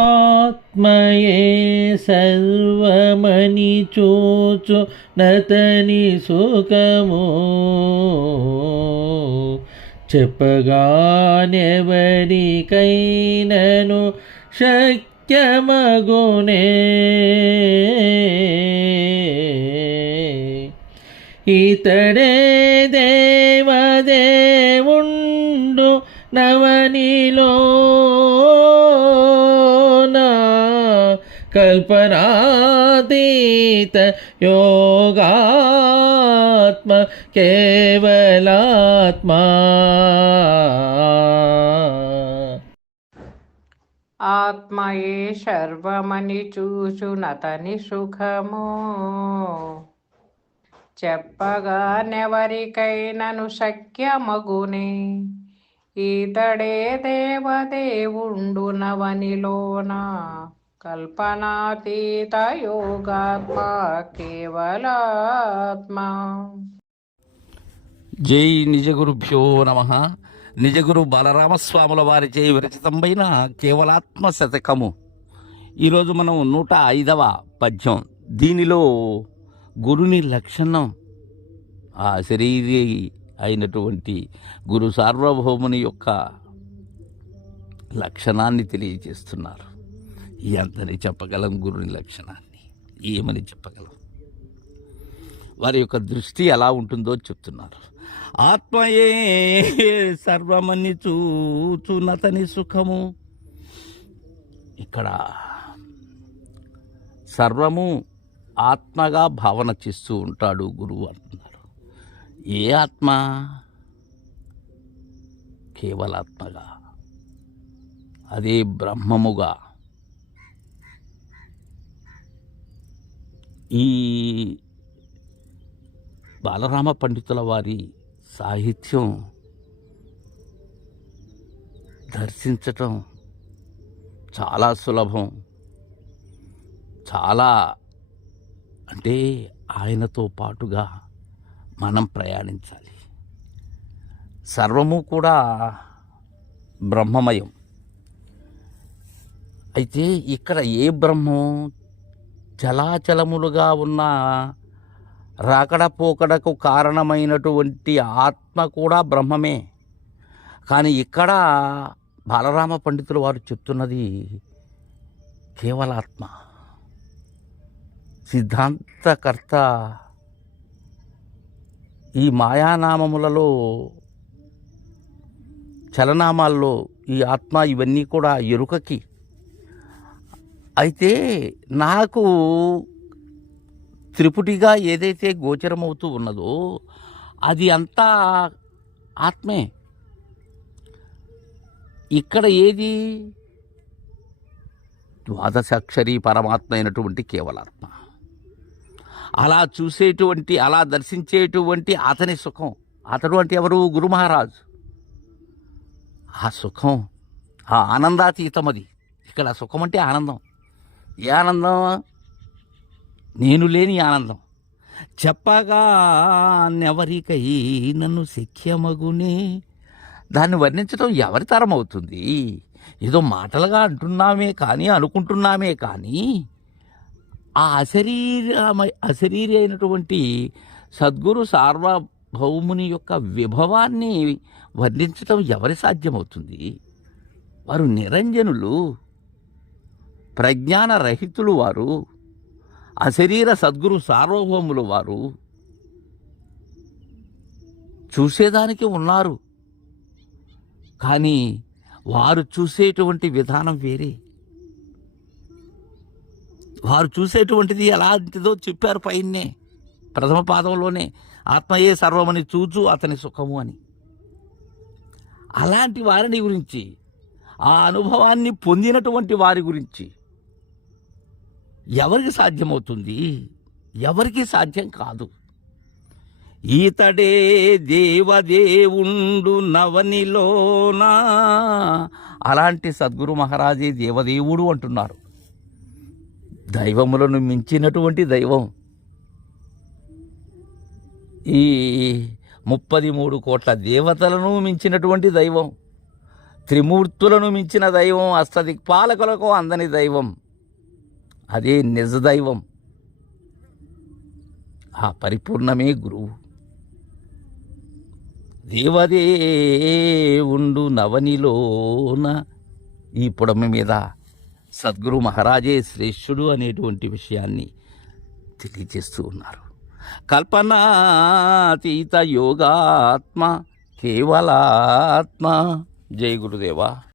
ఆత్మయే సర్వమని చూచు నతని సుఖము చెప్పగానెవరికైనను శక్యమగునే ఇతడే దేవదేవుండు నవనిలోన కల్పనాతీత యోగాత్మ కేవలాత్మా ఆత్మయే సర్వమని చూచునతని సుఖము చెప్పగానెవరికైనను శక్యమగునే ఈతడే దేవదేవుండు నవనిలోన కల్పనాతీత యోగాత్మ కేవలాత్మ. జై నిజగురుభ్యో నమః. నిజగురు బాలరామస్వాముల వారిచే విరచితమైన కేవలాత్మ శతకము. ఈరోజు మనం 105వ పద్యం. దీనిలో గురుని లక్షణం ఆ శరీరి అయినటువంటి గురు సార్వభౌముని యొక్క లక్షణాన్ని తెలియజేస్తున్నారు. ఎంతని చెప్పగలం గురుని లక్షణాన్ని, ఏమని చెప్పగలం? వారి యొక్క దృష్టి ఎలా ఉంటుందో చెప్తున్నారు. ఆత్మయే సర్వమని చూచునతని సుఖము. ఇక్కడ సర్వము ఆత్మగా భావన చేస్తూ ఉంటాడు గురువు అంటున్నారు. ఏ ఆత్మ? కేవలాత్మగా, అదే బ్రహ్మముగా. ఈ బాలరామ పండితుల వారి సాహిత్యం దర్శించటం చాలా సులభం. చాలా అంటే ఆయనతో పాటుగా మనం ప్రయాణించాలి. సర్వము కూడా బ్రహ్మమయం. అయితే ఇక్కడ ఏ బ్రహ్మం? చలాచలములుగా ఉన్న రాకడ పోకడకు కారణమైనటువంటి ఆత్మ కూడా బ్రహ్మమే. కానీ ఇక్కడ బాలరామ పండితులు వారు చెప్తున్నది కేవలాత్మ. సిద్ధాంతకర్త ఈ మాయానామములలో, చలనామాల్లో ఈ ఆత్మ ఇవన్నీ కూడా ఎరుకకి. అయితే నాకు త్రిపుటిగా ఏదైతే గోచరమవుతూ ఉన్నదో అది అంతా ఆత్మే. ఇక్కడ ఏది? ద్వాదశాక్షరి పరమాత్మ అయినటువంటి కేవలాత్మ. అలా చూసేటువంటి, అలా దర్శించేటువంటి అతని సుఖం. అతడు అంటే ఎవరు? గురు మహారాజు. ఆ సుఖం, ఆ ఆనందాతీతం. అది ఇక్కడ సుఖం అంటే ఆనందం. ఏ ఆనందం? నేను లేని ఆనందం. చెప్పగా నెవరికై నన్ను శక్యమగునే. దాన్ని వర్ణించడం ఎవరి తరం అవుతుంది? ఏదో మాటలుగా అంటున్నామే కానీ, అనుకుంటున్నామే కానీ, ఆ అశరీరి అయినటువంటి సద్గురు సార్వభౌముని యొక్క విభవాన్ని వర్ణించటం ఎవరి సాధ్యమవుతుంది? వారు నిరంజనులు, ప్రజ్ఞాన రహితులు. వారు అశరీర సద్గురు సార్వభౌములు. వారు చూసేదానికి ఉన్నారు, కానీ వారు చూసేటువంటి విధానం వేరే. వారు చూసేటువంటిది ఎలాంటిదో చెప్పారు పైనే, ప్రథమ పాదంలోనే. ఆత్మయే సర్వమని చూచు అతని సుఖము అని. అలాంటి వారిని గురించి, ఆ అనుభవాన్ని పొందినటువంటి వారి గురించి ఎవరికి సాధ్యమవుతుంది? ఎవరికి సాధ్యం కాదు. ఈతడే దేవదేవుండు నవనిలోనా. అలాంటి సద్గురు మహారాజే దేవదేవుడు అంటున్నారు. దైవములను మించినటువంటి దైవం. ఈ 33 కోట్ల దేవతలను మించినటువంటి దైవం. త్రిమూర్తులను మించిన దైవం, అష్టదిక్పాలకులకు అందని దైవం, అదే నిజ దైవం. ఆ పరిపూర్ణమే గురువు. దేవదేవుండు నవనిలోన ఈ పుడమి మీద సద్గురు మహారాజే శ్రేష్ఠుడు అనేటువంటి విషయాన్ని తెలియజేస్తూ ఉన్నారు. కల్పనాతీత యోగాత్మ కేవలాత్మ. జై గురుదేవా.